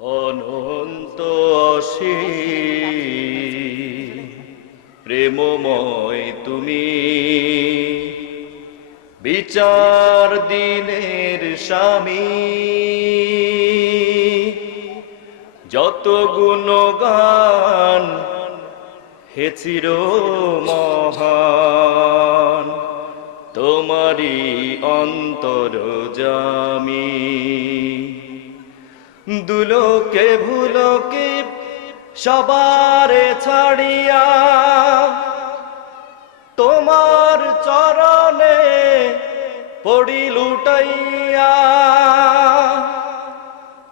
অনন্ত অসীম প্রেমময় তুমি, বিচার দিনের স্বামী। যত গুণগান হে চির মহান, তোমারি অন্তর্যামী। দুলোকে ভুলোকে সবারে ছাড়িয়া তোমার চরণে পড়ি লুটাইয়া,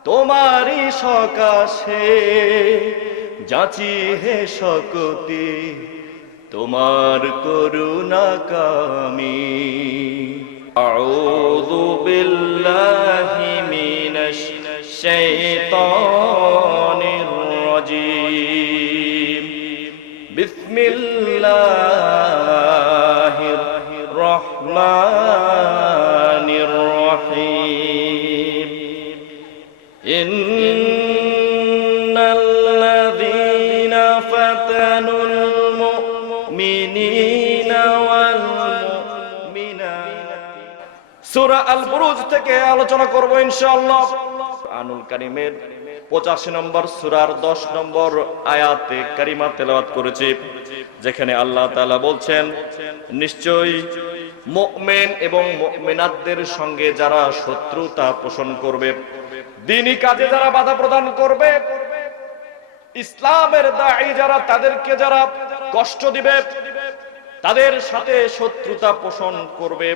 তোমারি সকাশে যাচি হে শকতি, তোমার করুণা কামি। আউযু বিল্লাহি মিনাশ শাইতানির রাজীম। বিসমিল্লাহির রহমানির রহিম। ইন্নাল্লাযীনা ফাতানুল মুমিনিনা ওয়াল মুমিনাত। সূরা আল বুরুজ থেকে আলোচনা করব ইনশাআল্লাহ। আনুল কারীমের 85 নম্বর সূরার 10 নম্বর আয়াতে কারিমা তেলাওয়াত করেছি, যেখানে আল্লাহ তাআলা বলছেন, নিশ্চয়ই মুমিন এবং মুমিনাতদের সঙ্গে যারা শত্রুতা পোষণ করবে, দ্বীনি কাজে যারা বাধা প্রদান করবে, ইসলামের দাঈ যারা তাদেরকে যারা কষ্ট দিবে, তাদের সাথে শত্রুতা পোষণ করবে,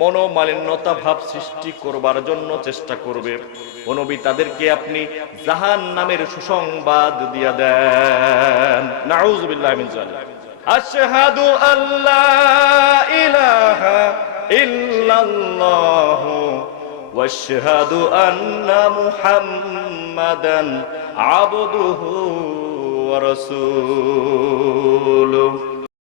মনোমালিন্যতা ভাব সৃষ্টি করবার জন্য চেষ্টা করবে, ও নবী তাদেরকে আপনি জাহান্নামের সুসংবাদ দিয়া দেন। নাউযুবিল্লাহি মিন যালিক। আশহাদু আল্লা ইলাহা ইল্লাল্লাহু ওয়া আশহাদু আন্না মুহাম্মাদান আবদুহু ওয়া রাসূলুহু।